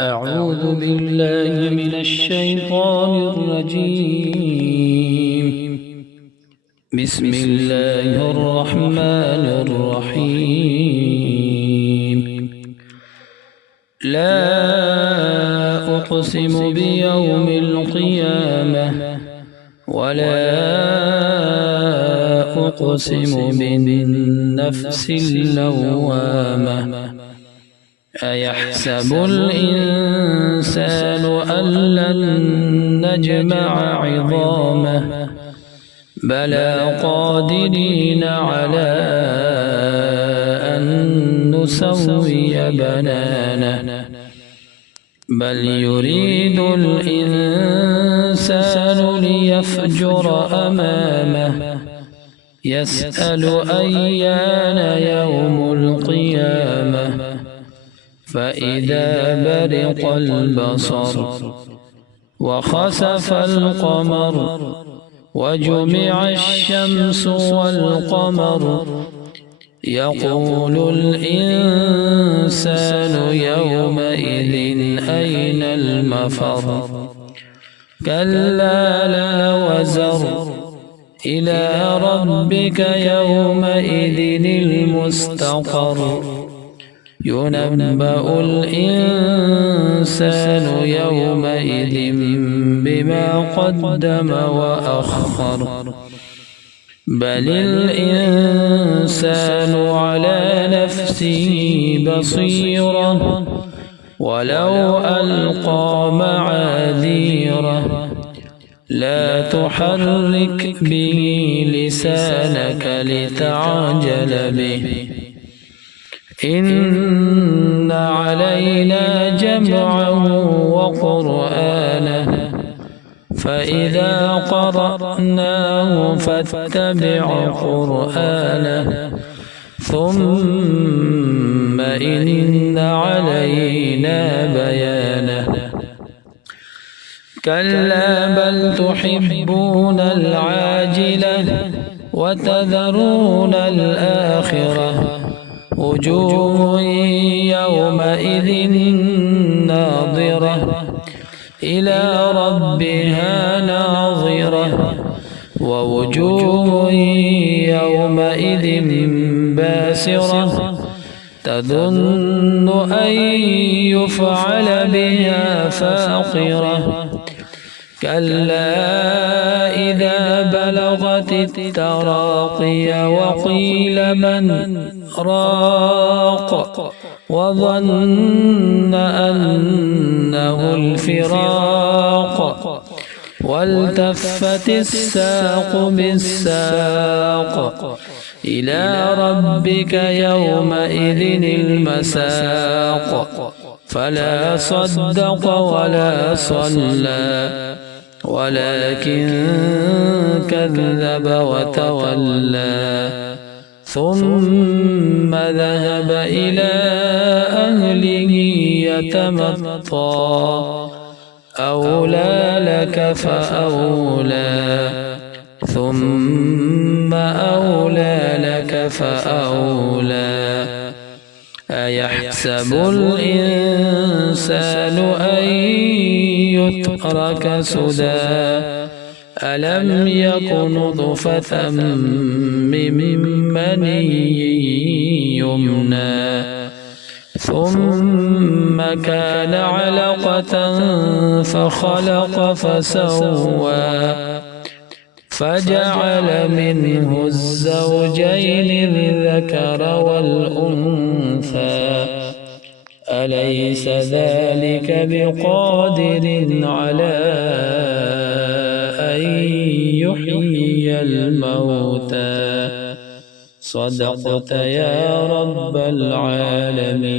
أعوذ بالله من الشيطان الرجيم. بسم الله الرحمن الرحيم. لا أقسم بيوم القيامة ولا أقسم بالنفس اللوامة. أيحسب الإنسان أن لن نجمع عظامه بلى قادرين على أن نسوي بنانه بل يريد الإنسان ليفجر أمامه يسأل أيان يوم القيامة فإذا برق البصر وخسف القمر وجمع الشمس والقمر يقول الإنسان يومئذ أين المفر كلا لا وزر إلى ربك يومئذ المستقر ينبأ الإنسان يومئذ بما قدم وأخر بل الإنسان على نفسه بصيرة ولو ألقى معاذيره لا تحرك به لسانك لتعجل به إن علينا جمعه وقرآنه فإذا قرأناه فاتبع قرآنه ثم إن علينا بيانه كلا بل تحبون العاجلة وتذرون الآخرة وجوه يومئذ ناظرة إلى ربها ناظرة ووجوه يومئذ باسرة تظن أن يفعل بها فاقرة كلا إذا بلغت التراقي وقيل من راق وظن أنه الفراق والتفت الساق بالساق إلى ربك يومئذ المساق فلا صدق ولا صلى ولكن كذب وتولى ثم ذهب إلى أهله يتمطى أولى لك فأولى ثم أولى لك فأولى أيحسب الإنسان أن يترك سدى ألم يك نطفة من مني يمنى ثم كان علقة فخلق فسوى فجعل منه الزوجين الذكر والأنثى أليس ذلك بقادر على أن يحيي الموتى صدقت يا رب العالمين.